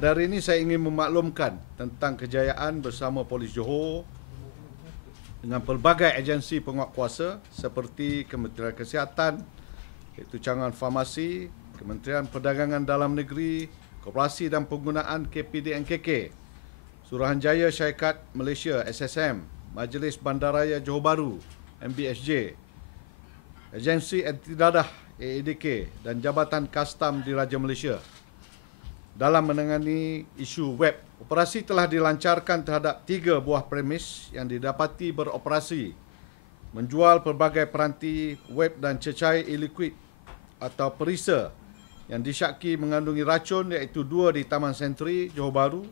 Pada hari ini saya ingin memaklumkan tentang kejayaan bersama Polis Johor dengan pelbagai agensi penguatkuasa seperti Kementerian Kesihatan, iaitu cawangan farmasi, Kementerian Perdagangan Dalam Negeri, Koperasi dan Penggunaan KPDNKK, Suruhanjaya Syarikat Malaysia SSM, Majlis Bandaraya Johor Bahru MBSJ, Agensi Antidadah AADK dan Jabatan Kastam Diraja Malaysia dalam menangani isu web. Operasi telah dilancarkan terhadap 3 buah premis yang didapati beroperasi menjual pelbagai peranti web dan cecair e-liquid atau perisa yang disyaki mengandungi racun, iaitu 2 di Taman Sentri Johor Bahru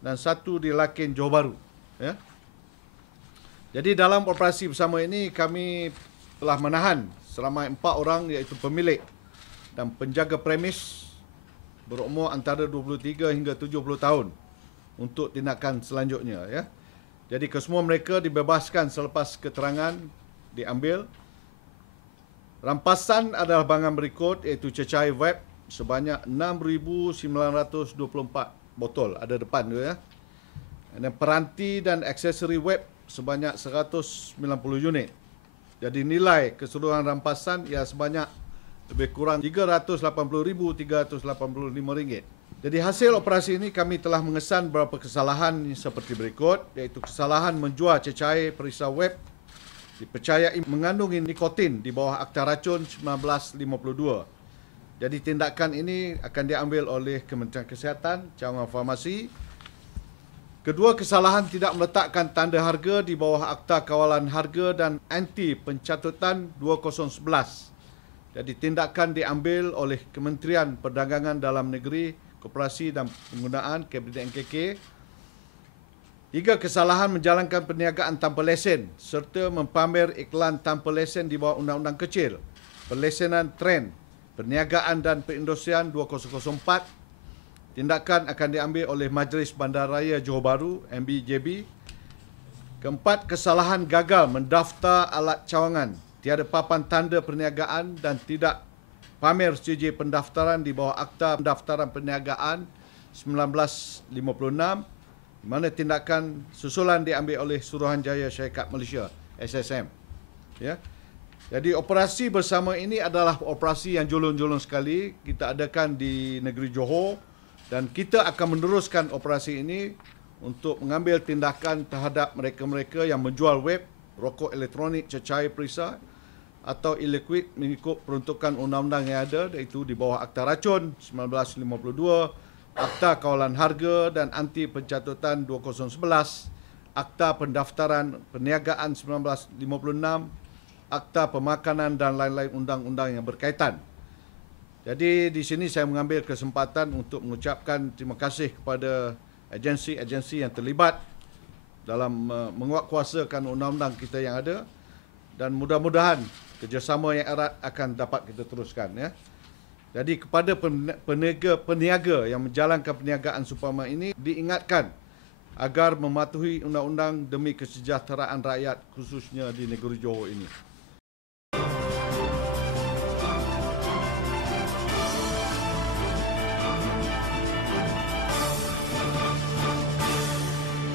dan 1 di Lakin Johor Bahru. Ya. Jadi dalam operasi bersama ini kami telah menahan seramai 4 orang, iaitu pemilik dan penjaga premis berumur antara 23 hingga 70 tahun untuk tindakan selanjutnya. Ya. Jadi kesemua mereka dibebaskan selepas keterangan diambil. Rampasan adalah barang berikut, iaitu cecair web sebanyak 6,924 botol, ada depan tu ya. Dan peranti dan aksesori web sebanyak 190 unit. Jadi nilai keseluruhan rampasan ia sebanyak lebih kurang RM380,385. Jadi hasil operasi ini kami telah mengesan beberapa kesalahan seperti berikut, iaitu kesalahan menjual cecair perisa web dipercayai mengandungi nikotin di bawah Akta Racun 1952. Jadi tindakan ini akan diambil oleh Kementerian Kesihatan, cawangan farmasi. Kedua, kesalahan tidak meletakkan tanda harga di bawah Akta Kawalan Harga dan Anti Pencatutan 2011. Jadi tindakan diambil oleh Kementerian Perdagangan Dalam Negeri, Koperasi dan Penggunaan KPDNKK. 3, kesalahan menjalankan perniagaan tanpa lesen serta mempamer iklan tanpa lesen di bawah Undang-Undang Kecil, Perlesenan Trend, Perniagaan dan Perindustrian 2004. Tindakan akan diambil oleh Majlis Bandaraya Johor Bahru MBJB. Keempat, kesalahan gagal mendaftar alat cawangan, tiada papan tanda perniagaan dan tidak pamer sijil pendaftaran di bawah Akta Pendaftaran Perniagaan 1956, di mana tindakan susulan diambil oleh Suruhanjaya Syarikat Malaysia SSM. Ya. Jadi operasi bersama ini adalah operasi yang julun-julun sekali kita adakan di negeri Johor, dan kita akan meneruskan operasi ini untuk mengambil tindakan terhadap mereka-mereka yang menjual web, rokok elektronik, cecair perisa atau e-liquid mengikut peruntukan undang-undang yang ada, iaitu di bawah Akta Racun 1952, Akta Kawalan Harga dan Anti Pencatutan 2011, Akta Pendaftaran Perniagaan 1956, Akta Pemakanan dan lain-lain undang-undang yang berkaitan. Jadi di sini saya mengambil kesempatan untuk mengucapkan terima kasih kepada agensi-agensi yang terlibat dalam menguatkuasakan undang-undang kita yang ada, dan mudah-mudahan kerjasama yang erat akan dapat kita teruskan. Ya. Jadi kepada peniaga yang menjalankan perniagaan seumpama ini, diingatkan agar mematuhi undang-undang demi kesejahteraan rakyat khususnya di negeri Johor ini.